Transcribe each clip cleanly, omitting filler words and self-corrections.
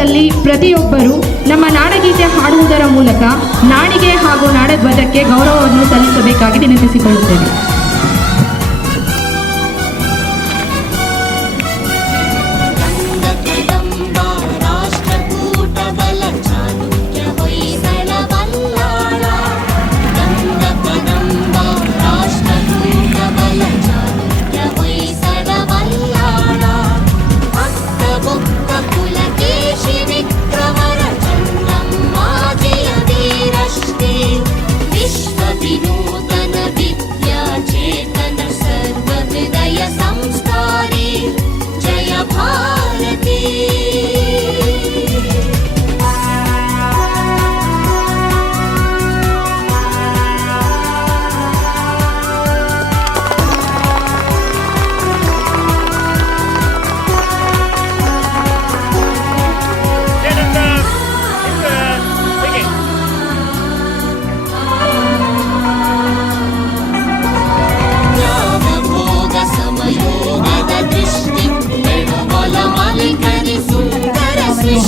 ಸಂದರ್ಭದಲ್ಲಿ ಪ್ರತಿಯೊಬ್ಬರೂ ನಮ್ಮ ನಾಡಗೀತೆ ಹಾಡುವುದರ ಮೂಲಕ ನಾಡಿಗೆ ಹಾಗೂ ನಾಡಧ್ವಜಕ್ಕೆ ಗೌರವವನ್ನು ಸಲ್ಲಿಸಬೇಕಾಗಿ ವಿನಂತಿಸಿಕೊಳ್ಳುತ್ತೇವೆ.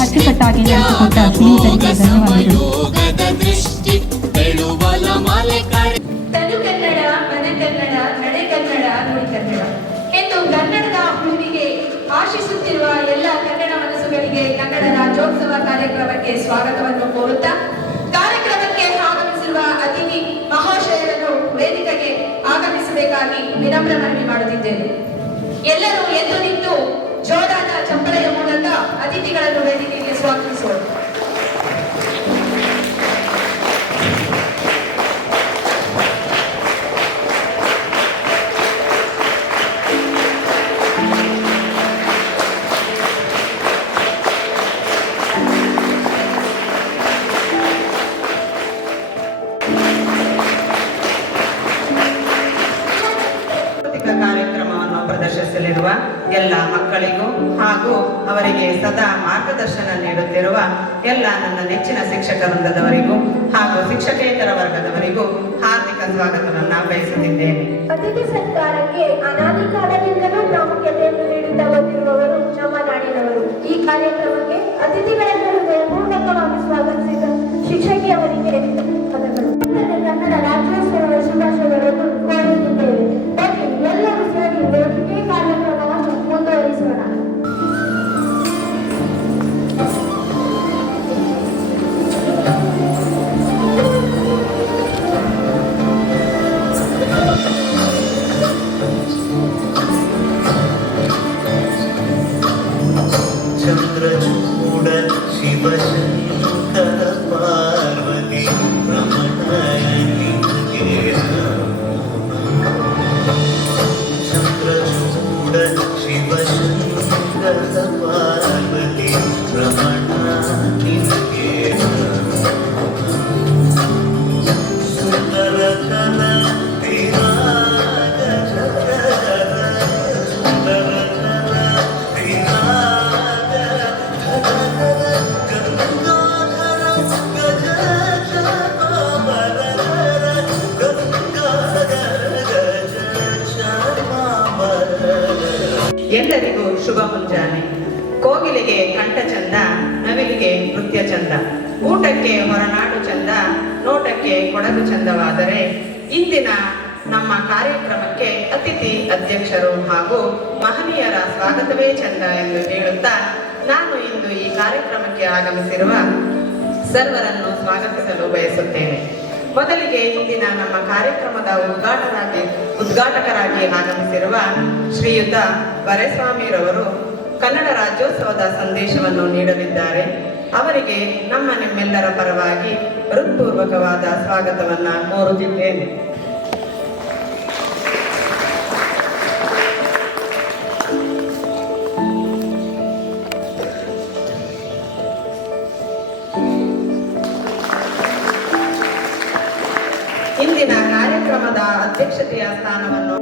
ಅಚ್ಚುಕಟ್ಟಾಗಿ ನಡೆಸಿಕೊಟ್ಟ ಸ್ನೇಹಿತರಿಗೆ ಧನ್ಯವಾದಗಳು. ತನು ಕನ್ನಡ, ಮನ ಕನ್ನಡ, ನಡೆ ಕನ್ನಡ, ನುಡಿ ಕನ್ನಡ ಎಂದು ಕನ್ನಡದ ಉಳಿವಿಗೆ ಆಶಿಸುತ್ತಿರುವ ಎಲ್ಲ ಕನ್ನಡ ಮನಸ್ಸುಗಳಿಗೆ ಕನ್ನಡ ರಾಜ್ಯೋತ್ಸವ ಕಾರ್ಯಕ್ರಮಕ್ಕೆ ಸ್ವಾಗತವನ್ನು ಕೋರುತ್ತಾ ಕಾರ್ಯಕ್ರಮಕ್ಕೆ ಆಗಮಿಸಿರುವ ಅತಿಥಿ ಮಹಾಶಯರನ್ನು ವೇದಿಕೆಗೆ ಆಗಮಿಸಬೇಕಾಗಿ ವಿನಮ್ರ ಮನವಿ ಮಾಡುತ್ತಿದ್ದೇನೆ. ಎಲ್ಲರೂ ಎದ್ದು ನಿಂತು ಜೋರಾದ ಚಪ್ಪಳೆಯ ಮೂಲಕ ಅತಿಥಿಗಳನ್ನು ವೇದಿಕೆಗೆ ಸ್ವಾಗತಿಸುವರು. ಕಾರ್ಯಕ್ರಮವನ್ನು ಪ್ರದರ್ಶಿಸಲಿರುವ ಎಲ್ಲ ಮಕ್ಕಳಿಗೂ ಹಾಗೂ ಅವರಿಗೆ ಸದಾ ಮಾರ್ಗದರ್ಶನ ನೀಡುತ್ತಿರುವ ಎಲ್ಲ ನನ್ನ ನೆಚ್ಚಿನ ಶಿಕ್ಷಕ ವೃಂದದವರಿಗೂ ಹಾಗೂ ಶಿಕ್ಷಕೇತರ ವರ್ಗದವರಿಗೂ ಹಾರ್ದಿಕ ಸ್ವಾಗತವನ್ನು ಬಯಸುತ್ತಿದ್ದೇನೆ. ಅತಿಥಿ ಸತ್ಕಾರಕ್ಕೆ ಅನಾದಿ ಕಾಲದಿಂದಲೂ ಪ್ರಾಮುಖ್ಯತೆಯನ್ನು ನೀಡುತ್ತಾ ಬಂದಿರುವವರು ನಮ್ಮ ನಾಡಿನವರು. ಈ ಕಾರ್ಯಕ್ರಮಕ್ಕೆ ಅತಿಥಿಗಳನ್ನು ಹೃದಯಪೂರ್ವಕವಾಗಿ ಸ್ವಾಗತಿಸಿದ ಶಿಕ್ಷಕಿಯವರಿಗೆ ಕನ್ನಡ ರಾಜ್ಯೋತ್ಸವದ ಶುಭಾಶಯಗಳನ್ನು ಕೋರುತ್ತಿದ್ದೇವೆ. ಎಲ್ಲರೂ ಸೇರಿ ವೇದಿಕೆ ಕಾರ್ಯಕ್ರಮವನ್ನು ಮುಂದುವರಿಸೋಣ. ಚಂದ್ರಚೂಡ ಶಿವಶಂಕರ ಪಾರ್ವತಿ ರಮಣನಿಗೆ ಚಂದ್ರಚೂಡ ಶಿವಶಂಕರ ಪಾರ್ವತಿ ರಮಣನಿಗೆ ಸುಂದರ ಕಲ ಎಲ್ಲರಿಗೂ ಶುಭ ಮುಂಜಾನೆ. ಕೋಗಿಲೆಗೆ ಕಂಠ ಚಂದ, ನವಿಲಿಗೆ ನೃತ್ಯ ಚಂದ, ಊಟಕ್ಕೆ ಹೊರನಾಡು ಚಂದ, ನೋಟಕ್ಕೆ ಕೊಡಗು ಚಂದವಾದರೆ ಇಂದಿನ ನಮ್ಮ ಕಾರ್ಯಕ್ರಮಕ್ಕೆ ಅತಿಥಿ ಅಧ್ಯಕ್ಷರು ಹಾಗೂ ಮಹನೀಯರ ಸ್ವಾಗತವೇ ಚಂದ ಎಂದು ಹೇಳುತ್ತಾ ನಾನು ಇಂದು ಈ ಕಾರ್ಯಕ್ರಮಕ್ಕೆ ಆಗಮಿಸಿರುವ ಸರ್ವರನ್ನು ಸ್ವಾಗತಿಸಲು ಬಯಸುತ್ತೇನೆ. ಮೊದಲಿಗೆ ಇಂದಿನ ನಮ್ಮ ಕಾರ್ಯಕ್ರಮದ ಉದ್ಘಾಟಕರಾಗಿ ಆಗಮಿಸಿರುವ ಶ್ರೀಯುತ ವರೆಸ್ವಾಮಿರವರು ಕನ್ನಡ ರಾಜ್ಯೋತ್ಸವದ ಸಂದೇಶವನ್ನು ನೀಡಲಿದ್ದಾರೆ. ಅವರಿಗೆ ನಿಮ್ಮೆಲ್ಲರ ಪರವಾಗಿ ಹೃತ್ಪೂರ್ವಕವಾದ ಸ್ವಾಗತವನ್ನ ಕೋರುತ್ತಿದ್ದೇನೆ. ಇಂದಿನ ಕಾರ್ಯಕ್ರಮದ ಅಧ್ಯಕ್ಷತೆಯ ಸ್ಥಾನವನ್ನು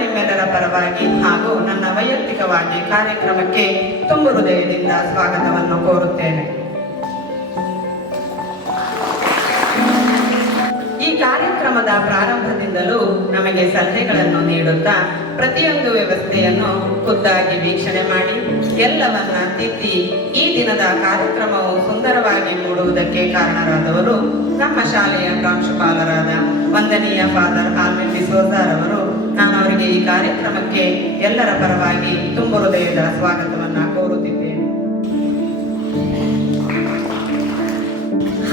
ನಿಮ್ಮೆಲ್ಲರ ಪರವಾಗಿ ಹಾಗೂ ನನ್ನ ವೈಯಕ್ತಿಕವಾಗಿ ಕಾರ್ಯಕ್ರಮಕ್ಕೆ ತುಂಬು ಹೃದಯದಿಂದ ಸ್ವಾಗತವನ್ನು ಕೋರುತ್ತೇನೆ. ಈ ಕಾರ್ಯಕ್ರಮದ ಪ್ರಾರಂಭದಿಂದಲೂ ನಮಗೆ ಸಲಹೆಗಳನ್ನು ನೀಡುತ್ತಾ ಪ್ರತಿಯೊಂದು ವ್ಯವಸ್ಥೆಯನ್ನು ಖುದ್ದಾಗಿ ವೀಕ್ಷಣೆ ಮಾಡಿ ಎಲ್ಲವನ್ನ ತಿದ್ದಿ ಈ ದಿನದ ಕಾರ್ಯಕ್ರಮವು ಸುಂದರವಾಗಿ ಮೂಡುವುದಕ್ಕೆ ಕಾರಣರಾದವರು ನಮ್ಮ ಶಾಲೆಯ ಪ್ರಾಂಶುಪಾಲರಾದ ವಂದನೀಯ ಫಾದರ್ ಆಲ್ವಿನ್ ಡಿಸೋಜಾರವರು. ನಾನು ಅವರಿಗೆ ಈ ಕಾರ್ಯಕ್ರಮಕ್ಕೆ ಎಲ್ಲರ ಪರವಾಗಿ ತುಂಬ ಹೃದಯದ ಸ್ವಾಗತವನ್ನ ಕೋರುತ್ತಿದ್ದೇನೆ.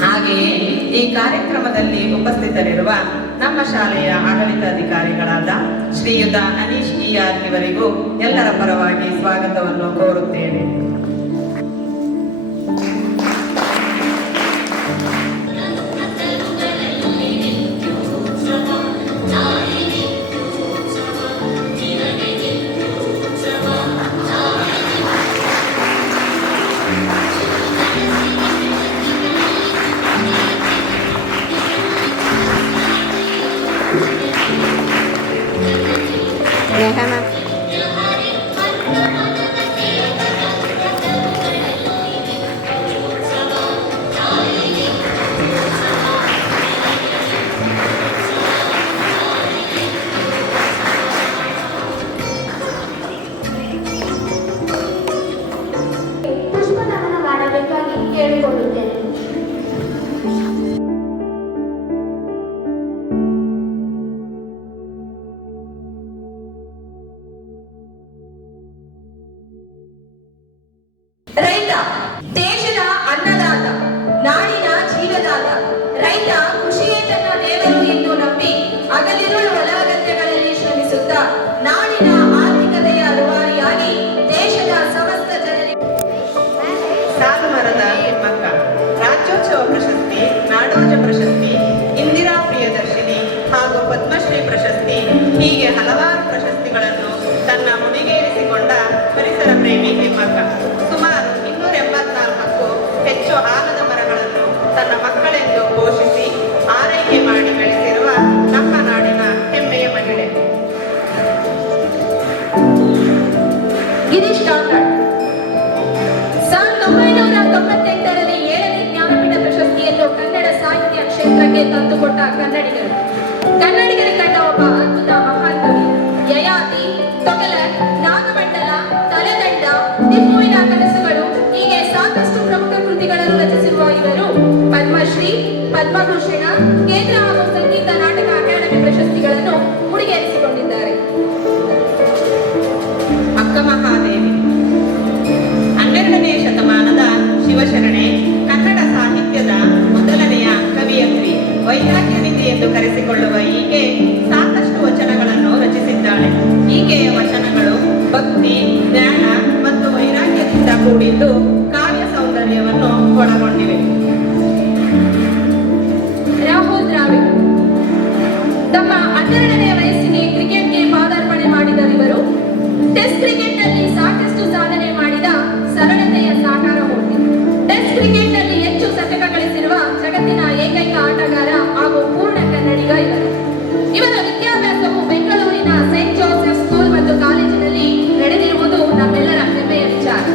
ಹಾಗೆಯೇ ಈ ಕಾರ್ಯಕ್ರಮದಲ್ಲಿ ಉಪಸ್ಥಿತರಿರುವ ನಮ್ಮ ಶಾಲೆಯ ಆಡಳಿತಾಧಿಕಾರಿಗಳಾದ ಶ್ರೀಯುತ ಅನೀಶ್ ಇಆರ್ ಇವರಿಗೂ ಎಲ್ಲರ ಪರವಾಗಿ ಸ್ವಾಗತವನ್ನು ಕೋರುತ್ತೇನೆ. ಪುಷ್ಪನಮನ ಮಾಡಬೇಕಾಗಿ ಕೇಳಿಕೊಳ್ಳುತ್ತೇನೆ. ರೈತ ದೇಶದ ಅನ್ನದಾತ, ನಾಡಿನ ಜೀವದಾತ. ರೈತ ಕೃಷಿಯೇ ತನ್ನ ದೇವರು ಎಂದು ನಂಬಿ ಹಗಲಿರುಳು ಹೊಲಗದ್ದೆಗಳಲ್ಲಿ ಶ್ರಮಿಸುತ್ತಾ ನಾಡಿನ ಆರ್ಥಿಕತೆಯ ರೂವಾರಿಯಾಗಿ ದೇಶದ ಸಮಸ್ತ ಜನರಿಗೆ ಸಾಲು ಮರದ ತಿಮ್ಮಕ್ಕ ರಾಜ್ಯೋತ್ಸವ ಪ್ರಶಸ್ತಿ, ನಾಡೋಜ ಪ್ರಶಸ್ತಿ, ಇಂದಿರಾ ಪ್ರಿಯದರ್ಶಿನಿ ಹಾಗೂ ಪದ್ಮಶ್ರೀ ಪ್ರಶಸ್ತಿ ಹೀಗೆ ಹಲವಾರು ಪ್ರಶಸ್ತಿಗಳನ್ನು ತನ್ನ ಮುಡಿಗೇರಿಸಿಕೊಂಡ ಪರಿಸರ ಪ್ರೇಮಿ ತಿಮ್ಮಕ್ಕ ಸುಮಾರು 284ಕ್ಕೂ ಹೆಚ್ಚು ಆಲದ ಮರಗಳನ್ನು ತನ್ನ ಮಕ್ಕಳೆಂದು ಘೋಷಿಸಿ ಆರೈಕೆ ಮಾಡಿ ಬೆಳೆಸಿರುವ ನಮ್ಮ ನಾಡಿನ ಹೆಮ್ಮೆಯ ಮಹಿಳೆ. ಗಿರೀಶ್ ಕಾರ್ನಾಡ್ 1998ರಲ್ಲಿ 7ನೇ ಜ್ಞಾನಪೀಠ ಪ್ರಶಸ್ತಿಯನ್ನು ಕನ್ನಡ ಸಾಹಿತ್ಯ ಕ್ಷೇತ್ರಕ್ಕೆ ತಂದುಕೊಟ್ಟ ಕನ್ನಡಿಗರ ಕಂಡ ಒಬ್ಬ ಅದ್ಭುತ ಮಹಾನ್ ಕವಿ. ಯಯಾತಿ, ತೊಗಲರ್, ನಾಗಮಂಡಲ, ತಲೆದಂಡ, ಟಿಪ್ಪುವಿನ ಕನಸುಗಳು ಹೀಗೆ ಸಾಕಷ್ಟು ಪ್ರಮುಖ ಕೃತಿಗಳನ್ನು ರಚಿಸಿರುವ ಇವರು ಪದ್ಮಶ್ರೀ, ಪದ್ಮಭೂಷಣ, ಕೇಂದ್ರ ಹಾಗೂ ಸಂಗೀತ ನಾಟಕ ಅಕಾಡೆಮಿ ಪ್ರಶಸ್ತಿಗಳನ್ನು ಮುಡಿಗೇರಿಸಿಕೊಂಡಿದ್ದಾರೆ. ಅಕ್ಕ ಮಹಾದೇವಿ 12ನೇ ಶತಮಾನದ ಶಿವಶರಣೆ, ಕನ್ನಡ ಸಾಹಿತ್ಯದ ಮೊದಲನೆಯ ಕವಿಯತ್ರಿ, ವೈರಾಗ್ಯನಿಧಿ ಎಂದು ಕರೆಸಿಕೊಳ್ಳುವ ಈಕೆ ಸಾಕಷ್ಟು ವಚನಗಳನ್ನು ರಚಿಸಿದ್ದಾಳೆ. ಈಕೆಯ ವಚನಗಳು ಭಕ್ತಿ, ಜ್ಞಾನ ಮತ್ತು ವೈರಾಗ್ಯದಿಂದ ಕೂಡಿದ್ದು ಕಾವ್ಯ ಸೌಂದರ್ಯವನ್ನು ಒಳಗೊಂಡಿವೆ. ರಾಹುಲ್ ದ್ರಾವಿಡ್ ತಮ್ಮ 12ನೇ ವಯಸ್ಸಿಗೆ ಕ್ರಿಕೆಟ್ಗೆ ಪಾದಾರ್ಪಣೆ ಮಾಡಿದ ಇವರು ಟೆಸ್ಟ್ ಕ್ರಿಕೆಟ್ನಲ್ಲಿ ಸಾಕಷ್ಟು ಸಾಧನೆ ಮಾಡಿದ ಸರಳತೆಯ ಸಾಕಾರ ಮೂರ್ತಿ. ಟೆಸ್ಟ್ ಕ್ರಿಕೆಟ್ನಲ್ಲಿ ಹೆಚ್ಚು ಶತಕ ಗಳಿಸಿರುವ ಜಗತ್ತಿನ ಏಕೈಕ ಆಟಗಾರ ಹಾಗೂ ಪೂರ್ಣ ಕನ್ನಡಿಗ ಇವರು. ಇವರ ವಿದ್ಯಾಭ್ಯಾಸವು ಬೆಂಗಳೂರಿನ ಸೇಂಟ್ ಜೋಸೆಫ್ ಸ್ಕೂಲ್ ಮತ್ತು ಕಾಲೇಜಿನಲ್ಲಿ ನಡೆದಿರುವುದು ನಮ್ಮೆಲ್ಲರ ಹೆಮ್ಮೆಯ ವಿಚಾರ.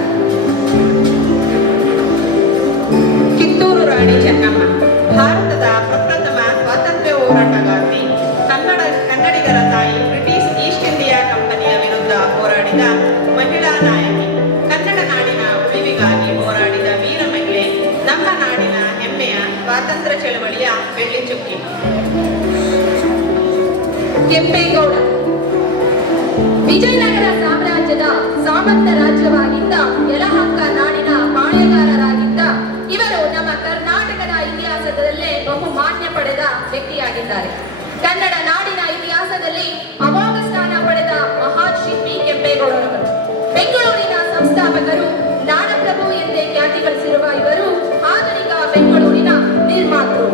ಕಿತ್ತೂರು ರಾಣಿ ಚೆನ್ನಮ್ಮ ಭಾರತದ ಪ್ರಪ್ರಥಮ ಸ್ವಾತಂತ್ರ್ಯ ಹೋರಾಟಗಾರ್ತಿ, ಕನ್ನಡಿಗರ ತಾಯಿ, ಬ್ರಿಟಿಷ್ ಈಸ್ಟ್ ಇಂಡಿಯಾ ಕಂಪನಿಯ ವಿರುದ್ಧ ಹೋರಾಡಿದ ಮಹಿಳಾ ನಾಯಕಿ, ಕನ್ನಡ ನಾಡಿನ ಉಳಿವಿಗಾಗಿ ಹೋರಾಡಿದ ವೀರ ಮಹಿಳೆ, ನಮ್ಮ ನಾಡಿನ ಹೆಮ್ಮೆಯ ಸ್ವಾತಂತ್ರ್ಯ ಚಳವಳಿಯ ಬೆಳ್ಳಿ ಚುಕ್ಕಿ. ಕೆಂಪೇಗೌಡ ವಿಜಯನಗರ ಸಾಮ್ರಾಜ್ಯದ ಸಾಮಂತ ರಾಜ್ಯವಾಗಿದ್ದ ಯಲಹಂಕ ನಾಡಿನ ಪಾಳೆಗಾರರಾಗಿದ್ದ ಇವರು ನಮ್ಮ ಕರ್ನಾಟಕದ ಇತಿಹಾಸದಲ್ಲೇ ಬಹುಮಾನ್ಯ ಪಡೆದ ವ್ಯಕ್ತಿಯಾಗಿದ್ದಾರೆ. ಕನ್ನಡ ನಾಡಿನ ಇತಿಹಾಸದಲ್ಲಿ ಅಮೋಘ ಸ್ಥಾನ ಪಡೆದ ಮಹಾನ್ ಶಿಲ್ಪಿ ಕೆಂಪೇಗೌಡರವರು. ಬೆಂಗಳೂರಿನ ಸಂಸ್ಥಾಪಕರು, ನಾಡಪ್ರಭು ಎಂದೇ ಖ್ಯಾತಿ ಗಳಿಸಿರುವ ಇವರು ಆಧುನಿಕ ಬೆಂಗಳೂರಿನ ನಿರ್ಮಾತೃ.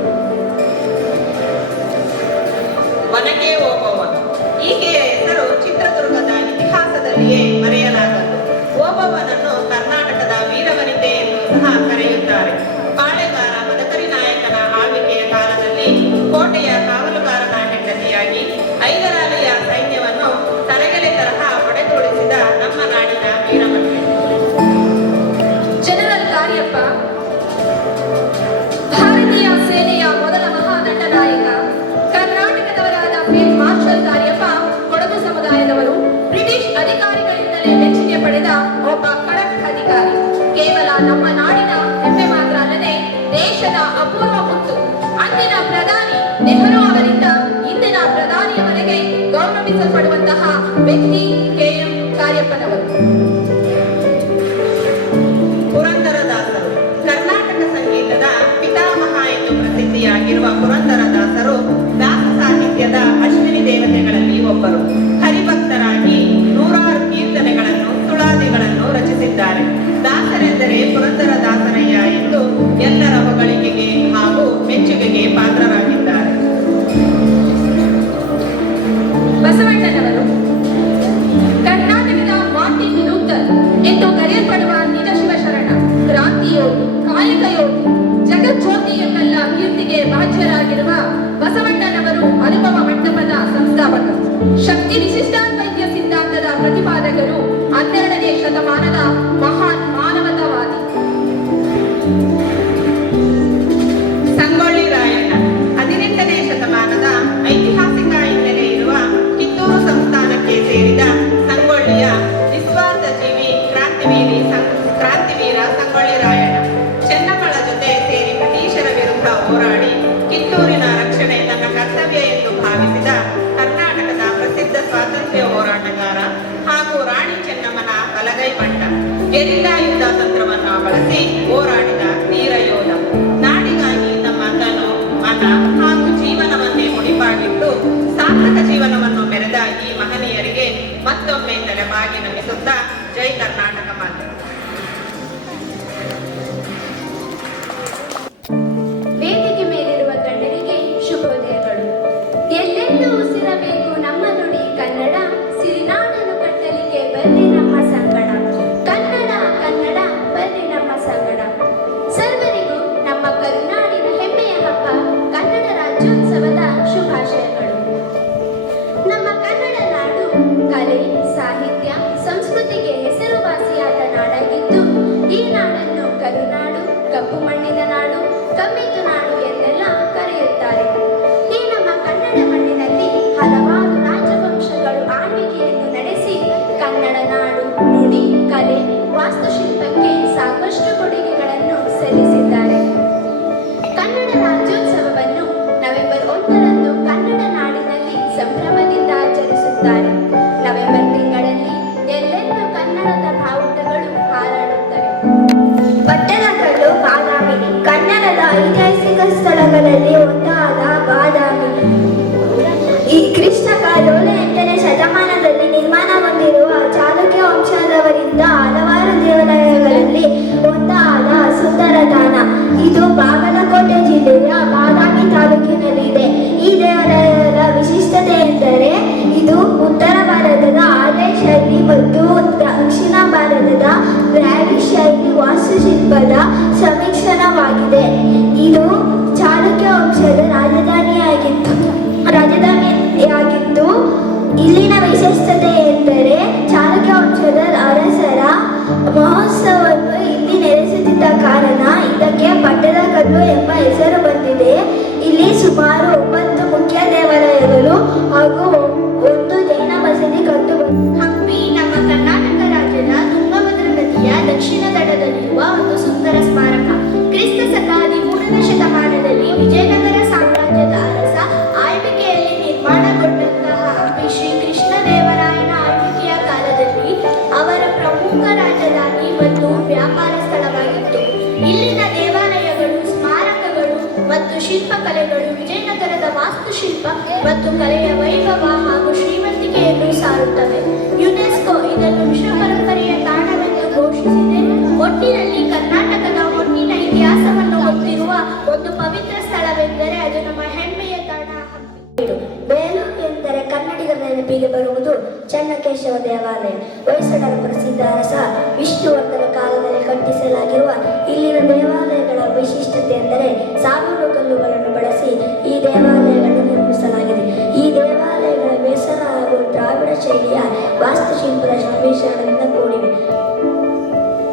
ಒನಕೆ ಓಬವ್ವ ಈಕೆಯ ಹೆಸರು ಚಿತ್ರದುರ್ಗದ ಇತಿಹಾಸದಲ್ಲಿಯೇ ಮರೆಯಲಾಗದು. ಓಬವ್ವನನ್ನು ಕರ್ನಾಟಕದ ವೀರವನಿತೆ ಎಂದು ಸಹ ಕರೆಯುತ್ತಾರೆ. ಪಾಳೆಗಾರ ಮದಕರಿ ನಾಯಕನ ಆಳ್ವಿಕೆಯ ಕಾಲದಲ್ಲಿ ಕೋಟೆಯ ಕಾವಲುಗಾರನ ಹೆಂಡತಿಯಾಗಿ ಐದರಾಲಿಯ ಸೈನ್ಯವನ್ನು ತರಗೆಲೆ ತರಹ ಹೊಡೆದುರುಳಿಸಿದ ನಮ್ಮ ನಾಡಿನ ವೀರಮಹಿಳೆ. ಜನರಲ್ ಕಾರ್ಯಪ್ಪ ಶಕ್ತಿ ವಿಶಿಷ್ಟಾದ್ವೈತ ಸಿದ್ಧಾಂತದ ಪ್ರತಿಪಾದಕರು, 12ನೇ ಶತಮಾನದ ಮಹಾನ್ ಮಾನವತಾವಾದಿ. ಸಂಗೊಳ್ಳಿ ರಾಯಣ್ಣ 18ನೇ ಶತಮಾನದ ಐತಿಹಾಸಿಕ ಹಿನ್ನೆಲೆ ಇರುವ ಕಿತ್ತೂರು ಸಂಸ್ಥಾನಕ್ಕೆ ಸೇರಿದ ಸಂಗೊಳ್ಳಿಯ ನಿಸ್ವಾರ್ಥ ಜೀವಿ ಕ್ರಾಂತಿವೀರ ಸಂಗೊಳ್ಳಿ ರಾಯಣ್ಣ ಚೆನ್ನಮ್ಮಳ ಜೊತೆ ಸೇರಿ ಬ್ರಿಟಿಷರ ವಿರುದ್ಧ ಹೋರಾಡಿ ಕಿತ್ತೂರಿನ ರಕ್ಷಣೆ ತನ್ನ ಕರ್ತವ್ಯ ಎಂದು ಭಾವಿಸಿದ ಕರ್ನಾಟಕದ ಪ್ರಸಿದ್ಧ ಸ್ವಾತಂತ್ರ್ಯ ಹೋರಾಟಗಾರ ಹಾಗೂ ರಾಣಿ ಚೆನ್ನಮ್ಮನ ಬಲಗೈ ಬಂಟ. ಗೆರಿಲ್ಲಾ ಯುದ್ಧ ತಂತ್ರವನ್ನು ಬಳಸಿ ಹೋರಾಡಿದ ಧೀರ ಯೋಧ. ನಾಡಿಗಾಗಿ ತಮ್ಮ ತನು ಮನ ಹಾಗೂ ಜೀವನವನ್ನೇ ಮುಡಿಪಾಗಿಟ್ಟು ಸಾರ್ಥಕ ಜೀವನವನ್ನು ಮೆರೆದ ಈ ಮಹನೀಯರಿಗೆ ಮತ್ತೊಮ್ಮೆ ತಲೆಬಾಗಿ ನಮಿಸುತ್ತಾ ಜೈ ಕರ್ನಾಟಕ ಮಾತೆ. ವೇದಿಕೆ ಮೇಲಿರುವ ಗಣ್ಯರಿಗೆ ಶುಭೋದಯಗಳು. ಎಲ್ಲೆಲ್ಲೂ ಉಸಿರಬೇಕು ನಮ್ಮ ನುಡಿ ಕನ್ನಡ, ಸಿರಿನಾಡನ್ನು ಕಟ್ಟಲಿಕ್ಕೆ ಬನ್ನಿ ನಮ್ಮ ಸಂಗಡ. ಕನ್ನಡ ಕನ್ನಡ ಬನ್ನಿ ನಮ್ಮ ಸಂಗಡ. ಸರ್ವರಿಗೂ ನಮ್ಮ ಕರುನಾಡಿನ ಹೆಮ್ಮೆಯ ಹಬ್ಬ ಕನ್ನಡ ರಾಜ್ಯೋತ್ಸವದ ಶುಭಾಶಯಗಳು. ನಮ್ಮ ಕನ್ನಡ ನಾಡು ಕಲೆ, ಸಾಹಿತ್ಯ, ಸಂಸ್ಕೃತಿಗೆ ಹೆಸರುವಾಸಿಯಾದ ನಾಡಾಗಿದ್ದು ಈ ನಾಡನ್ನು ಕರುನಾಡು, ಕಪ್ಪು ಮಣ್ಣಿನ ನಾಡು, ಕಮ್ಮಿತು ನಾಡು ಎಂದೆಲ್ಲ ಕರೆಯುತ್ತಾರೆ. ಈ ನಮ್ಮ ಕನ್ನಡ ಮಣ್ಣಿನಲ್ಲಿ ಹಲವಾರು ರಾಜವಂಶಗಳು ಆಳ್ವಿಕೆಯನ್ನು ನಡೆಸಿ ಕನ್ನಡ ನಾಡು, ನುಡಿ, ಕಲೆ, ವಾಸ್ತುಶಿಲ್ಪಕ್ಕೆ ಸಾಕಷ್ಟು ಕೊಡುಗೆಗಳನ್ನು ಸಲ್ಲಿಸಿದ್ದಾರೆ. ಕನ್ನಡ ರಾಜ್ಯೋತ್ಸವವನ್ನು ನವೆಂಬರ್ 1ರಂದು ಕನ್ನಡ ನಾಡಿನಲ್ಲಿ ಸಂಭ್ರಮದಿಂದ ಆಚರಿಸುತ್ತಾರೆ. ನವೆಂಬರ್ ತಿಂಗಳಲ್ಲಿ ಎಲ್ಲೆಲ್ಲೂ ಕನ್ನಡದ ಬಾವುಟಗಳು ಹಾರಾಡುತ್ತವೆ. ಪಟ್ಟಣಕಲ್ಲು ಬಾದಾಮಿ ಕನ್ನಡದ ಐತಿಹಾಸಿಕ ಸ್ಥಳಗಳಲ್ಲಿ ಒಂದಾದ ಬಾದಾಮಿ ಈ ಕ್ರಿಸ್ತಕ 7ನೇ ಶತಮಾನದಲ್ಲಿ ನಿರ್ಮಾಣಗೊಂಡಿರುವ ಚಾಲುಕ್ಯ ವಂಶದವರಿಂದ ಹಲವಾರು ದೇವಾಲಯಗಳಲ್ಲಿ ಒಂದಾದ ಸುಂದರ ತಾಣ. ಇದು ಬಾಗಲಕೋಟೆ ಜಿಲ್ಲೆಯ ಬಾದಾಮಿ ತಾಲೂಕಿನಲ್ಲಿದೆ. ಈ ದೇವಾಲಯದ ವಿಶಿಷ್ಟತೆ ಎಂದರೆ ಇದು ಉತ್ತರ ಭಾರತದ ಆರ್ಯ ಶೈಲಿ ಮತ್ತು ದಕ್ಷಿಣ ಭಾರತದ ದ್ರಾವಿಡ ಶೈಲಿ ವಾಸ್ತುಶಿಲ್ಪದ ಸಮ್ಮಿಶ್ರಣವಾಗಿದೆ. ಇದು ಚಾಲುಕ್ಯ ವಂಶದ ರಾಜಧಾನಿಯಾಗಿದ್ದು ಇಲ್ಲಿನ ವಿಶಿಷ್ಟತೆ ಎಂದರೆ ಚಾಲುಕ್ಯ ವಂಶದ ಅರಸರ ಮಹೋತ್ಸವವನ್ನು ಇಲ್ಲಿ ನೆಲೆಸುತ್ತಿದ್ದ ಕಾರಣ ಇದಕ್ಕೆ ಪಟ್ಟದಕಲ್ಲು ಎಂಬ ಹೆಸರು ಬಂದಿದೆ. ಇಲ್ಲಿ ಸುಮಾರು 9 ಮುಖ್ಯ ದೇವಾಲಯಗಳು ಹಾಗೂ 1 ಜೈನ ಬಸದಿ ಕಂಡುಬಂದಿದೆ. ಹಂಪಿ ನಮ್ಮ ಕರ್ನಾಟಕ ರಾಜ್ಯದ ತುಂಗಭದ್ರಾ ನದಿಯ ದಕ್ಷಿಣ ದಡದಲ್ಲಿರುವ ಒಂದು ಸುಂದರ ಸ್ಮಾರಕ. ಕ್ರಿಸ್ತ ಶಕ 13ನೇ ಶತಮಾನದಲ್ಲಿ ವಿಜಯನಗರ ಸಾಮ್ರಾಜ್ಯದ ಅರಸ ಆಳ್ವಿಕೆಯಲ್ಲಿ ನಿರ್ಮಾಣಗೊಂಡಂತಹ ಹಂಪಿ ಶ್ರೀ ಕೃಷ್ಣ ದೇವರಾಯನ ಆಳ್ವಿಕೆಯ ಕಾಲದಲ್ಲಿ ಅವರ ಪ್ರಮುಖ ರಾಜಧಾನಿ ಮತ್ತು ವ್ಯಾಪಾರ ಸ್ಥಳವಾಗಿತ್ತು. ಇಲ್ಲಿನ ದೇವಾಲಯಗಳು, ಸ್ಮಾರಕಗಳು ಮತ್ತು ಶಿಲ್ಪಕಲೆಗಳು ವಿಜಯನಗರದ ವಾಸ್ತುಶಿಲ್ಪ ಮತ್ತು ಕಲೆಯ ವೈಭವ ಹಾಗೂ ಶ್ರೀಮಂತಿಕೆಯನ್ನು ಸಾರುತ್ತವೆ. ಯುನೆಸ್ಕೋ ಇದನ್ನು ವಿಶ್ವ ಪರಂಪರೆಯ ತಾಣವೆಂದು ಘೋಷಿಸಿದೆ. ಒಟ್ಟಿನಲ್ಲಿ ಕರ್ನಾಟಕದ ಹೊನ್ನಿನ ಇತಿಹಾಸವನ್ನು ಹೊತ್ತಿರುವ ಒಂದು ಪವಿತ್ರ ಸ್ಥಳವೆಂದರೆ ಅದು ನಮ್ಮ ಹೆಮ್ಮೆಯ ತಾಣ ಹಂಪಿ. ಬೇಲೂರು ಎಂದರೆ ಕನ್ನಡಿಗರ ನೆನಪಿಗೆ ಬರುವುದು ಚನ್ನಕೇಶವ ದೇವಾಲಯ. ಹೊಯ್ಸಳರ ಪ್ರಸಿದ್ಧ ಅರಸ ವಿಷ್ಣುವರ್ಧನ ಕಾಲದಲ್ಲಿ ಕಟ್ಟಿಸಲಾಗಿರುವ ಇಲ್ಲಿನ ದೇವಾಲಯಗಳ ವೈಶಿಷ್ಟ್ಯತೆ ಎಂದರೆ ಸಾಬೂನು ಕಲ್ಲುಗಳನ್ನು ಬಳಸಿ ಈ ದೇವಾಲಯಗಳನ್ನು ನಿರ್ಮಿಸಲಾಗಿದೆ. ಈ ದೇವಾಲಯಗಳ ಬೇಸರ ಹಾಗೂ ದ್ರಾವಿಡ ಶೈಲಿಯ ವಾಸ್ತುಶಿಲ್ಪದ ಸಮ್ಮಿಶ್ರಣದಿಂದ ಕೂಡಿವೆ.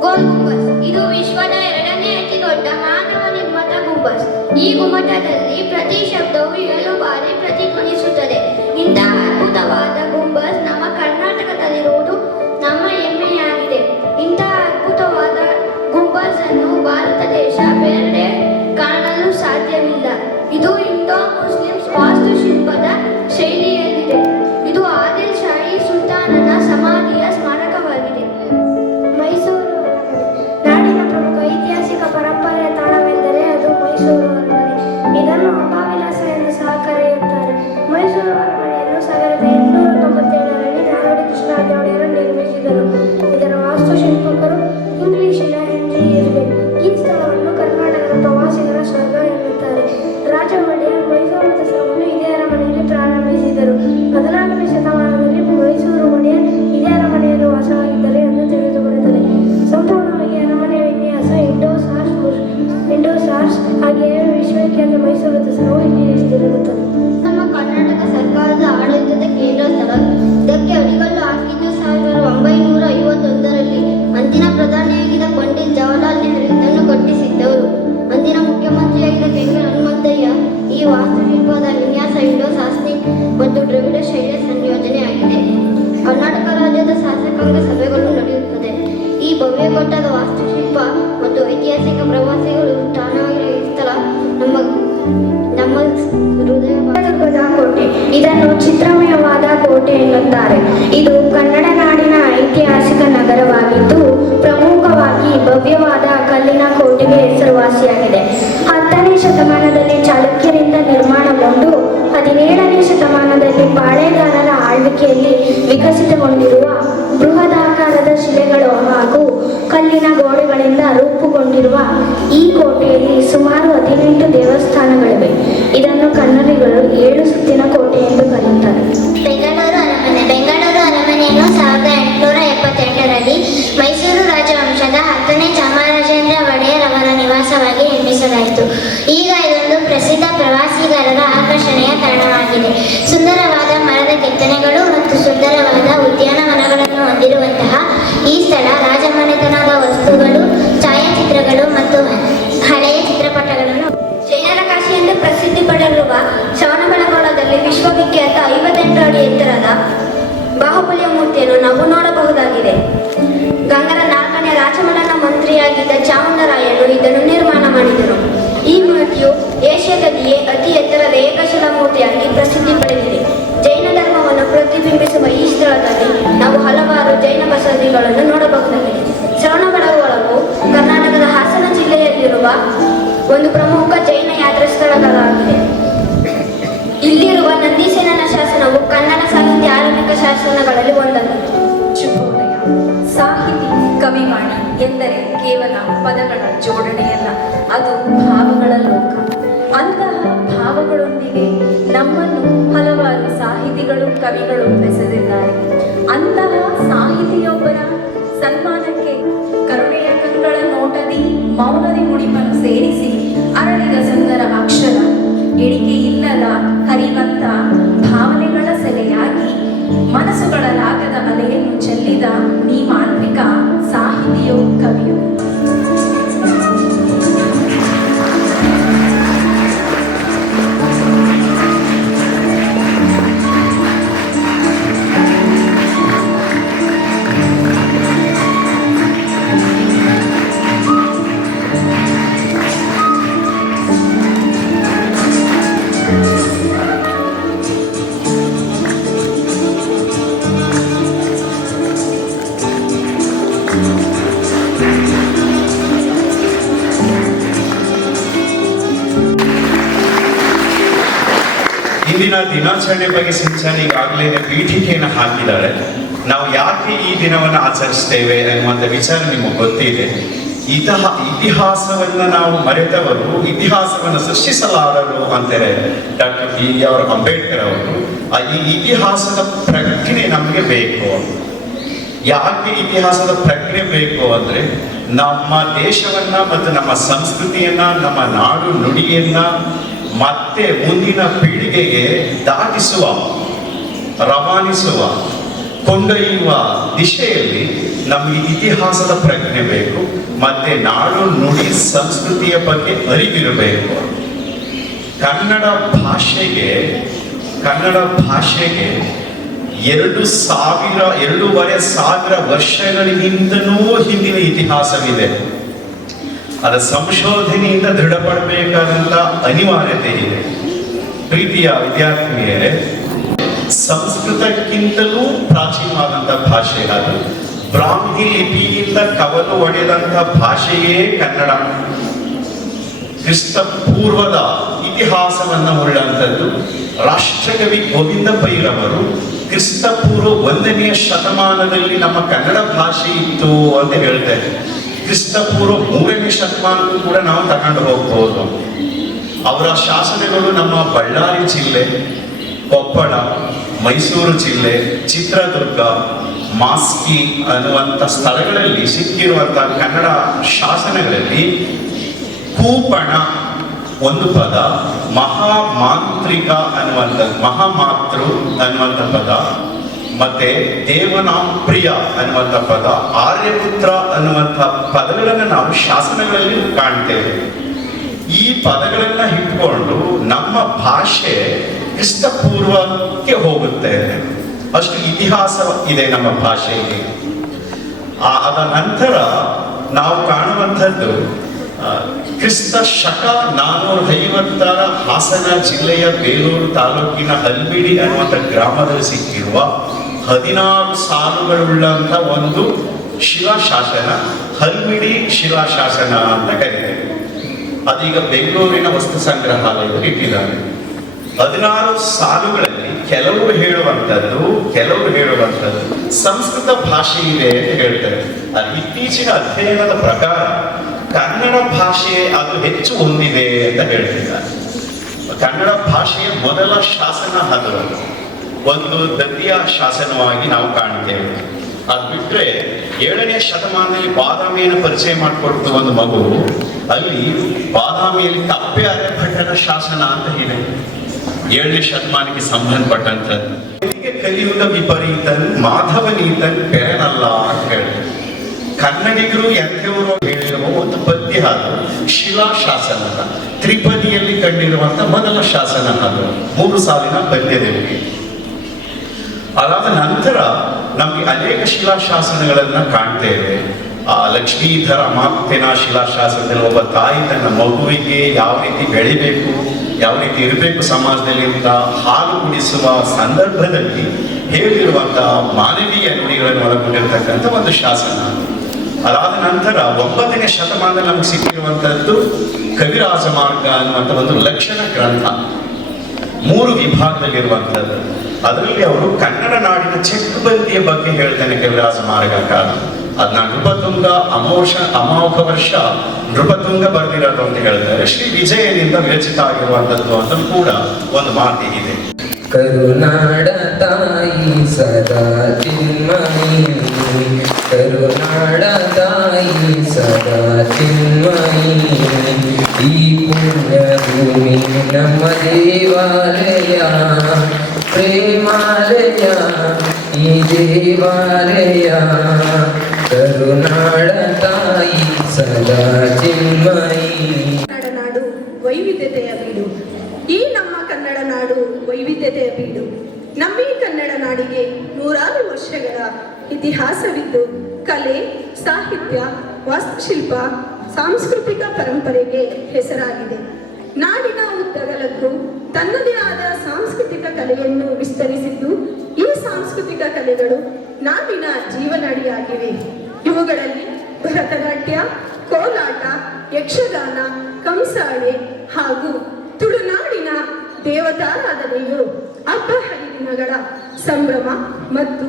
ಗೋಲ್ ಗುಂಬಜ್ ಇದು ವಿಶ್ವದ 2ನೇ ಅತಿ ದೊಡ್ಡ ಮಾನವ ನಿರ್ಮಿತ ಗುಂಬಜ್. ಈ ಗುಮ್ಮಟದಲ್ಲಿ ಪ್ರತಿ ಶಬ್ದವು 7 ಬಾರಿ ಪ್ರತಿಧ್ವನಿಸುತ್ತದೆ. ಇಂತಹ ಅದ್ಭುತವಾದ ಗುಂಬಜ್ ನಮ್ಮ ಕರ್ನಾಟಕದಲ್ಲಿರುವುದು ನಮ್ಮ ಹೆಮ್ಮೆಯಾಗಿದೆ. ಇಂತಹ ಅದ್ಭುತವಾದ ಗುಂಬಜ್ ಅನ್ನು ಭಾರತ ದೇಶ ಬೇರೆ ಕಾಣಲು ಸಾಧ್ಯವಿಲ್ಲ. ಇದು ಇಂಡೋ ಮುಸ್ಲಿಂ ವಾಸ್ತುಶಿಲ್ಪದ ಶೈಲಿಯಲ್ಲಿದೆ. ಇದು ಆದಿಲ್ ಶಾಹಿ ಸುಲ್ತಾನನ ಸಮಾಧಿಯ ಸ್ಮಾರಕವಾಗಿದೆ. ಮೈಸೂರು ನಾಡಿನ ಪ್ರಮುಖ ಐತಿಹಾಸಿಕ ಪರಂಪರೆಯ ತಾಣವೆಂದರೆ ಅದು ಮೈಸೂರು ಅರಮನೆ. ಇದನ್ನು ಅಂಬಾವಿಲಾಸ ಕೋಟೆ ಎನ್ನುತ್ತಾರೆ. ಇದು ಕನ್ನಡ ನಾಡಿನ ಐತಿಹಾಸಿಕ ನಗರವಾಗಿದ್ದು ಪ್ರಮುಖವಾಗಿ ಭವ್ಯವಾದ ಕಲ್ಲಿನ ಕೋಟೆಗೆ ಹೆಸರುವಾಸಿಯಾಗಿದೆ. 10ನೇ ಶತಮಾನದಲ್ಲಿ ಚಾಲುಕ್ಯರಿಂದ ನಿರ್ಮಾಣಗೊಂಡು 17ನೇ ಶತಮಾನದಲ್ಲಿ ಪಾಳೆಗಾರರ ಆಳ್ವಿಕೆಯಲ್ಲಿ ವಿಕಸಿತಗೊಂಡಿರುವ ಬೃಹದಾಕಾರದ ಶಿಲೆಗಳು ಹಾಗೂ ಕಲ್ಲಿನ ಗೋಡೆಗಳಿಂದ ರೂಪುಗೊಂಡಿರುವ ಈ ಕೋಟೆಯಲ್ಲಿ ಸುಮಾರು 18 ದೇವಸ್ಥಾನಗಳಿವೆ. ಇದನ್ನು ಕನ್ನಡಿಗರು 7 ಸುತ್ತಿನ ಕೋಟೆ ಎಂದು ಕರೆಯುತ್ತಾರೆ. ಬೆಂಗಳೂರು ಅರಮನೆಯನ್ನು 1878ರಲ್ಲಿ ಮೈಸೂರು ರಾಜವಂಶದ 10ನೇ ಚಾಮರಾಜೇಂದ್ರ ಒಡೆಯರ್ ಅವರ ನಿವಾಸವಾಗಿ ನಿರ್ಮಿಸಲಾಯಿತು. ಈಗ ಇದೊಂದು ಪ್ರಸಿದ್ಧ ಪ್ರವಾಸಿಗರ ಆಕರ್ಷಣೆಯ ತಾಣವಾಗಿದೆ. ಸುಂದರವಾದ ಮರದ ಕೆತ್ತನೆಗಳು ಮತ್ತು ಸುಂದರವಾದ ಉದ್ಯಾನವನಗಳನ್ನು ಹೊಂದಿರುವಂತಹ ಈ ಸ್ಥಳ ರಾಜಮನೆತನದ ವಸ್ತುಗಳು, ಛಾಯಾಚಿತ್ರಗಳು ಮತ್ತು ಹಳೆಯ ಚಿತ್ರಪಟಗಳನ್ನು ಜೈನರ ಕಾಶಿ ಎಂದು ಪ್ರಸಿದ್ಧಿ ಪಡೆದಿರುವ ಶ್ರವಣಬೆಳಗೊಳದಲ್ಲಿ ವಿಶ್ವವಿಖ್ಯಾತ 58 ಅಡಿ ಎತ್ತರದ ಬಾಹುಬಲಿಯ ಮೂರ್ತಿಯನ್ನು ನಾವು ನೋಡಬಹುದಾಗಿದೆ. ಗಂಗರ 4ನೇ ರಾಜಮಲನ ಮಂತ್ರಿಯಾಗಿದ್ದ ಚಾಮುಂಡರಾಯನು ಇದನ್ನು ನಿರ್ಮಾಣ ಮಾಡಿದರು. ಈ ಮೂರ್ತಿಯು ಏಷ್ಯಾದಲ್ಲಿಯೇ ಅತಿ ಎತ್ತರದ ಏಕಶಿಲಾ ಮೂರ್ತಿಯಾಗಿ ಪ್ರಸಿದ್ಧಿ ಪಡೆದಿದೆ. ಜೈನ ಧರ್ಮವನ್ನು ಪ್ರತಿಬಿಂಬಿಸುವ ಈ ಸ್ಥಳದಲ್ಲಿ ನಾವು ಹಲವಾರು ಜೈನ ಬಸದಿಗಳನ್ನು ನೋಡಬಹುದಾಗಿದೆ. ಶ್ರವಣಬೆಳಗೊಳವು ಕರ್ನಾಟಕದ ಹಾಸನ ಜಿಲ್ಲೆಯಲ್ಲಿರುವ ಒಂದು ಪ್ರಮುಖ ಜೈನ ಯಾತ್ರಾ ಸ್ಥಳಗಳಾಗಿದೆ. ಇಲ್ಲಿರುವ ನಂದೀಸೇನನ ಶಾಸನವು ಕನ್ನಡ ಸಾಹಿತ್ಯ ಆರಂಭಿಕ ಶಾಸನಗಳಲ್ಲಿ ಒಂದಾಗಿದೆ. ಶುಭೋದಯ. ಸಾಹಿತಿ ಕವಿವಾಣಿ ಎಂದರೆ ಕೇವಲ ಪದಗಳ ಜೋಡಣೆಯಲ್ಲ, ಅದು ಭಾವಗಳ ಲೋಕ. ಅಂತಹ ಭಾವಗಳೊಂದಿಗೆ ನಮ್ಮನ್ನು ಹಲವಾರು ಸಾಹಿತಿಗಳು, ಕವಿಗಳು ಬೆಸೆದಿದ್ದಾರೆ. ಅಂತಹ ಸಾಹಿತಿಯೊಬ್ಬರ ಸನ್ಮಾನಕ್ಕೆ ಕರುಣೆಯ ಕಂಗಳ ನೋಟದಿ ಮೌನದಿ ಮುಡಿಪನ್ನು ಸೇರಿಸಿ ಅರಳಿದ ಸುಂದರ ಅಕ್ಷರ, ಎಣಿಕೆ ಇಲ್ಲದ ಹರಿವಂತ ಭಾವನೆಗಳ ಸೆಲೆಯಾಗಿ ಮನಸ್ಸುಗಳ ರಾಗದ ಅಲೆಯನ್ನು ಚೆಲ್ಲಿದ ನೀ ಮಾಂತ್ರಿಕ ಸಾಹಿತಿಯೋ ಕವಿಯೋ. ಇಂದಿನ ದಿನಾಚರಣೆ ಬಗ್ಗೆ ಸಿಂಚನ್ ಈಗಾಗಲೇ ಪೀಠಿಕೆಯನ್ನು ಹಾಕಿದ್ದಾರೆ. ನಾವು ಯಾಕೆ ಈ ದಿನವನ್ನು ಆಚರಿಸ್ತೇವೆ ಅನ್ನುವಂಥ ವಿಚಾರ ನಿಮಗೆ ಗೊತ್ತಿದೆ. ಇತಿಹಾಸವನ್ನ ನಾವು ಮರೆತವರು ಇತಿಹಾಸವನ್ನು ಸೃಷ್ಟಿಸಲಾರರು ಅಂತಾರೆ ಡಾಕ್ಟರ್ B.R. ಅಂಬೇಡ್ಕರ್ ಅವರು. ಈ ಇತಿಹಾಸದ ಪ್ರಜ್ಞೆ ನಮಗೆ ಬೇಕು. ಯಾಕೆ ಇತಿಹಾಸದ ಪ್ರಜ್ಞೆ ಬೇಕು ಅಂದ್ರೆ ನಮ್ಮ ದೇಶವನ್ನ ಮತ್ತು ನಮ್ಮ ಸಂಸ್ಕೃತಿಯನ್ನ, ನಮ್ಮ ನಾಡು ನುಡಿಯನ್ನ ಮತ್ತೆ ಮುಂದಿನ ಪೀಳಿಗೆಗೆ ದಾಟಿಸುವ, ರವಾನಿಸುವ, ಕೊಂಡೊಯ್ಯುವ ದಿಶೆಯಲ್ಲಿ ನಮಗೆ ಇತಿಹಾಸದ ಪ್ರಜ್ಞೆ ಬೇಕು. ಮತ್ತೆ ನಾಡು ನುಡಿ ಸಂಸ್ಕೃತಿಯ ಬಗ್ಗೆ ಅರಿವಿರಬೇಕು. ಕನ್ನಡ ಭಾಷೆಗೆ 2,500 ವರ್ಷಗಳಿಗಿಂತನೂ ಹಿಂದಿನ ಇತಿಹಾಸವಿದೆ. ಅದರ ಸಂಶೋಧನೆಯಿಂದ ದೃಢಪಡಬೇಕಾದಂತ ಅನಿವಾರ್ಯತೆ ಇದೆ. ಪ್ರೀತಿಯ ವಿದ್ಯಾರ್ಥಿನಿಯರೇ, ಸಂಸ್ಕೃತಕ್ಕಿಂತಲೂ ಪ್ರಾಚೀನವಾದಂಥ ಭಾಷೆ ಅದು. ಬ್ರಾಹ್ಮಿ ಲಿಪಿಯಿಂದ ಕವಲು ಒಡೆದಂಥ ಭಾಷೆಯೇ ಕನ್ನಡ. ಕ್ರಿಸ್ತ ಪೂರ್ವದ ಇತಿಹಾಸವನ್ನು ಉಳ್ಳಂಥದ್ದು. ರಾಷ್ಟ್ರಕವಿ ಗೋವಿಂದ ಪೈರವರು ಕ್ರಿಸ್ತ ಪೂರ್ವ 1ನೇ ಶತಮಾನದಲ್ಲಿ ನಮ್ಮ ಕನ್ನಡ ಭಾಷೆ ಇತ್ತು ಅಂತ ಹೇಳ್ತಾರೆ. ಕ್ರಿಸ್ತ ಪೂರ್ವ 3ನೇ ಶತಮಾನಕ್ಕೂ ಕೂಡ ನಾವು ತಗೊಂಡು ಹೋಗ್ಬೋದು. ಅವರ ಶಾಸನಗಳು ನಮ್ಮ ಬಳ್ಳಾರಿ ಜಿಲ್ಲೆ, ಕೊಪ್ಪಳ, ಮೈಸೂರು ಜಿಲ್ಲೆ, ಚಿತ್ರದುರ್ಗ, ಮಾಸ್ಕಿ ಅನ್ನುವಂಥ ಸ್ಥಳಗಳಲ್ಲಿ ಸಿಕ್ಕಿರುವಂಥ ಕನ್ನಡ ಶಾಸನಗಳಲ್ಲಿ ಕೂಪಣ ಒಂದು ಪದ, ಮಹಾಮಾಂತ್ರಿಕ ಮಹಾಮಾತೃ ಅನ್ನುವಂಥ ಪದ, ಮತ್ತೆ ದೇವನಾಂಪ್ರಿಯ ಅನ್ನುವಂಥ ಪದ, ಆರ್ಯಪುತ್ರ ಅನ್ನುವಂಥ ಪದಗಳನ್ನು ನಾವು ಶಾಸನಗಳಲ್ಲಿ ಕಾಣ್ತೇವೆ. ಈ ಪದಗಳನ್ನ ಇಟ್ಕೊಂಡು ನಮ್ಮ ಭಾಷೆ ಕ್ರಿಸ್ತಪೂರ್ವಕ್ಕೆ ಹೋಗುತ್ತೆ. ಅಷ್ಟು ಇತಿಹಾಸ ಇದೆ ನಮ್ಮ ಭಾಷೆಯಲ್ಲಿ. ಅದ ನಂತರ ನಾವು ಕಾಣುವಂಥದ್ದು ಕ್ರಿಸ್ತ ಶಕ 450 ಹಾಸನ ಜಿಲ್ಲೆಯ ಬೇಲೂರು ತಾಲೂಕಿನ ಹಲ್ಮಿಡಿ ಅನ್ನುವಂಥ ಗ್ರಾಮದಲ್ಲಿ ಸಿಕ್ಕಿರುವ 16 ಸಾಲುಗಳುಳ್ಳಂತ ಒಂದು ಶಿಲಾಶಾಸನ ಹಲ್ಮಿಡಿ ಶಿಲಾಶಾಸನ ಅಂತ ಕರೀತಾರೆ. ಅದೀಗ ಬೆಂಗಳೂರಿನ ವಸ್ತು ಸಂಗ್ರಹಾಲಯದಲ್ಲಿ ಇಟ್ಟಿದ್ದಾರೆ. 16 ಸಾಲುಗಳಲ್ಲಿ ಕೆಲವರು ಹೇಳುವಂಥದ್ದು ಸಂಸ್ಕೃತ ಭಾಷೆ ಇದೆ ಅಂತ ಹೇಳ್ತಾರೆ. ಅದು ಇತ್ತೀಚಿನ ಅಧ್ಯಯನದ ಪ್ರಕಾರ ಕನ್ನಡ ಭಾಷೆ ಅದು ಹೆಚ್ಚು ಹೊಂದಿದೆ ಅಂತ ಹೇಳ್ತಿದ್ದಾರೆ. ಕನ್ನಡ ಭಾಷೆಯ ಮೊದಲ ಶಾಸನ ಅದು ಒಂದು ದತ್ತಿಯ ಶಾಸನವಾಗಿ ನಾವು ಕಾಣ್ತೇವೆ. ಅದು ಬಿಟ್ಟರೆ 7ನೇ ಶತಮಾನದಲ್ಲಿ ಬಾದಾಮಿಯನ್ನು ಪರಿಚಯ ಮಾಡಿಕೊಡ್ತು ಒಂದು ಮಗು. ಅಲ್ಲಿ ಬಾದಾಮಿಯಲ್ಲಿ ಕಪ್ಪೆ ಅರೆಭಟ್ಟನ ಶಾಸನ ಅಂತ ಇದೆ, 7ನೇ ಶತಮಾನಕ್ಕೆ ಸಂಬಂಧಪಟ್ಟಂಥದ್ದು. ಕಲಿಯುಗ ವಿಪರೀತನ್ ಮಾಧವನೀತನ್ ಪೆರನಲ್ಲ ಅಂತ ಹೇಳ್ತಾರೆ. ಕನ್ನಡಿಗರು ಎಂಥವರು ಹೇಳಿರುವ ಒಂದು ಪದ್ಯ ಅದು ಶಿಲಾಶಾಸನ, ತ್ರಿಪದಿಯಲ್ಲಿ ಕಂಡಿರುವಂತ ಮೊದಲ ಶಾಸನ ಅದು, 3 ಸಾಲಿನ ಪದ್ಯದಲ್ಲಿ. ಅದಾದ ನಂತರ ನಮಗೆ ಅನೇಕ ಶಿಲಾಶಾಸನಗಳನ್ನ ಕಾಣ್ತೇವೆ. ಆ ಲಕ್ಷ್ಮೀಧರ ಮಾತೆನ ಶಿಲಾಶಾಸನದಲ್ಲಿ ಒಬ್ಬ ತಾಯಿ ತನ್ನ ಮಗುವಿಗೆ ಯಾವ ರೀತಿ ಬೆಳಿಬೇಕು, ಯಾವ ರೀತಿ ಇರಬೇಕು ಸಮಾಜದಲ್ಲಿ ಅಂತ ಹಾಲು ಕುಡಿಸುವ ಸಂದರ್ಭದಲ್ಲಿ ಹೇಳಿರುವಂತಹ ಮಾನವೀಯ ನುಡಿಗಳನ್ನು ಒಳಗೊಂಡಿರ್ತಕ್ಕಂಥ ಒಂದು ಶಾಸನ. ಅದಾದ ನಂತರ 9ನೇ ಶತಮಾನದಲ್ಲಿ ನಮ್ಗೆ ಸಿಕ್ಕಿರುವಂತಹದ್ದು ಕವಿರಾಜ ಮಾರ್ಗ ಅನ್ನುವಂಥ ಒಂದು ಲಕ್ಷಣ ಗ್ರಂಥ, 3 ವಿಭಾಗದಲ್ಲಿರುವಂಥದ್ದು. ಅದರಲ್ಲಿ ಅವರು ಕನ್ನಡ ನಾಡಿನ ಚೆಕ್ಕುಬಂದಿಯ ಬಗ್ಗೆ ಹೇಳ್ತಾನೆ ಕವಿರಾಜ ಮಾರ್ಗಕಾರ. ಅದನ್ನ ನೃಪತುಂಗ ಅಮೋಘ ವರ್ಷ ನೃಪತುಂಗ ಬರೆದಿರೋದು ಅಂತ ಹೇಳ್ತಾರೆ. ಶ್ರೀ ವಿಜಯನಿಂದ ವಿರಚಿತ ಆಗಿರುವಂಥದ್ದು ಅಂತ ಕೂಡ ಒಂದು ಮಾತು ಇದೆ. ಕರುನಾಡ ತಾಯಿ ಸದಾ ಚಿನ್ಮಯಿ, ಕರುನಾಡ ತಾಯಿ ಸದಾ ಚಿನ್ಮಯಿ. ಈ ಪುಣ್ಯ ಭೂಮಿ ನಮ್ಮ ದೇವಾಲಯ, ಪ್ರೇಮಾಲಯ ಈ ದೇವಾಲಯ. ಕರುನಾಡ ತಾಯಿ ಸದಾ ಚಿನ್ಮಯಿ. ಕನ್ನಡ ನಾಡು ವೈವಿಧ್ಯತೆಯ ಬೀಡು. ಈ ನಮ್ಮ ಕನ್ನಡ ನಾಡು ವೈವಿಧ್ಯತೆಯ ಬೀಡು. ನಮ್ಮ ಈ ಕನ್ನಡ ನಾಡಿಗೆ 100 ವರ್ಷಗಳ ಇತಿಹಾಸವಿದ್ದು ಕಲೆ, ಸಾಹಿತ್ಯ, ವಾಸ್ತುಶಿಲ್ಪ, ಸಾಂಸ್ಕೃತಿಕ ಪರಂಪರೆಗೆ ಹೆಸರಾಗಿದೆ. ನಾಡಿನ ಉದ್ದಗಲಕ್ಕೂ ತನ್ನದೇ ಆದ ಸಾಂಸ್ಕೃತಿಕ ಕಲೆಯನ್ನು ವಿಸ್ತರಿಸಿದ್ದು ಈ ಸಾಂಸ್ಕೃತಿಕ ಕಲೆಗಳು ನಾಡಿನ ಜೀವನಾಡಿಯಾಗಿವೆ. ಇವುಗಳಲ್ಲಿ ಭರತನಾಟ್ಯ, ಕೋಲಾಟ, ಯಕ್ಷಗಾನ, ಕಂಸಾಳೆ ಹಾಗೂ ತುಳುನಾಡಿನ ದೇವತಾರಾಧನೆಯು ಹಬ್ಬ ಹರಿದಿನಗಳ ಸಂಭ್ರಮ ಮತ್ತು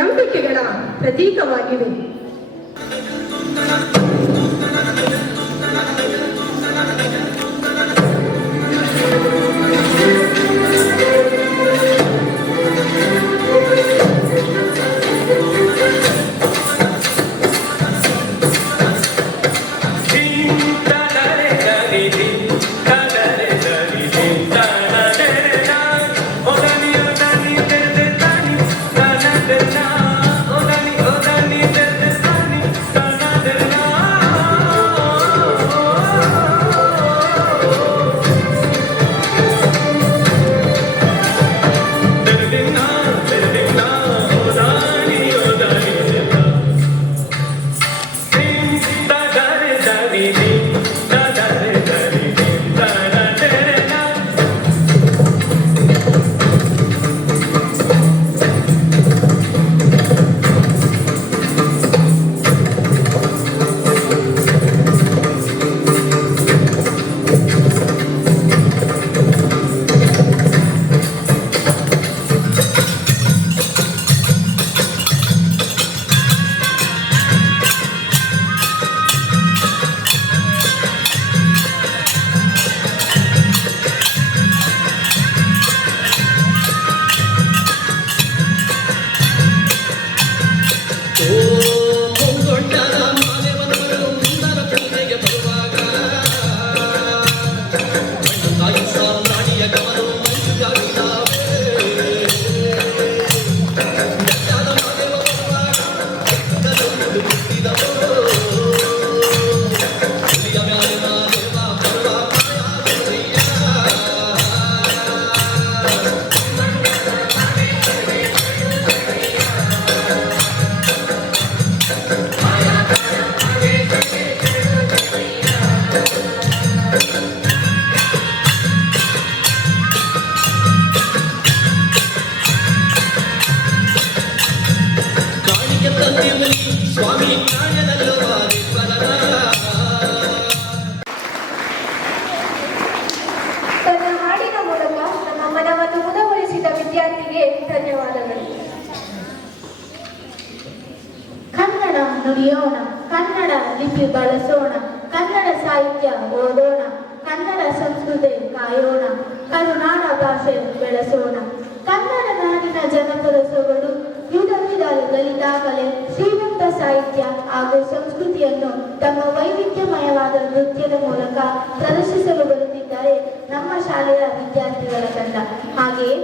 ನಂಬಿಕೆಗಳ ಪ್ರತೀಕವಾಗಿವೆ. Oh, ಮನವನ್ನು ಮುದಗೊಳಿಸಿದ ವಿದ್ಯಾರ್ಥಿಗೆ ಧನ್ಯವಾದಗಳು. ಕನ್ನಡ ನುಡಿಯೋಣ, ಕನ್ನಡ ಲಿಪಿ ಬಳಸೋಣ, ಕನ್ನಡ ಸಾಹಿತ್ಯ ಓದೋಣ, ಕನ್ನಡ ಸಂಸ್ಕೃತಿ ಕಾಯೋಣ, ಕರುನಾಡ ಭಾಷೆ ಬೆಳೆಸೋಣ. ಕನ್ನಡ ನಾಡಿನ ಜನಪದ ಸೊಗಡು, ಯುಗ ವಿಧಾನಗಳಿಂದ ಕಲೆ, ಶ್ರೀಮಂತ ಸಾಹಿತ್ಯ ಹಾಗೂ ಸಂಸ್ಕೃತಿಯನ್ನು ತಮ್ಮ ವೈವಿಧ್ಯಮಯವಾದ ನೃತ್ಯದ ಮೂಲಕ ಪ್ರದರ್ಶಿಸಲು ಬರುತ್ತಿದ್ದಾರೆ ನಮ್ಮ ಶಾಲೆಯ ವಿದ್ಯಾರ್ಥಿಗಳ ತಂಡ. ಹಾಗೆಯೇ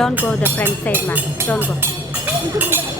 Don't go the front side, ma. Don't go.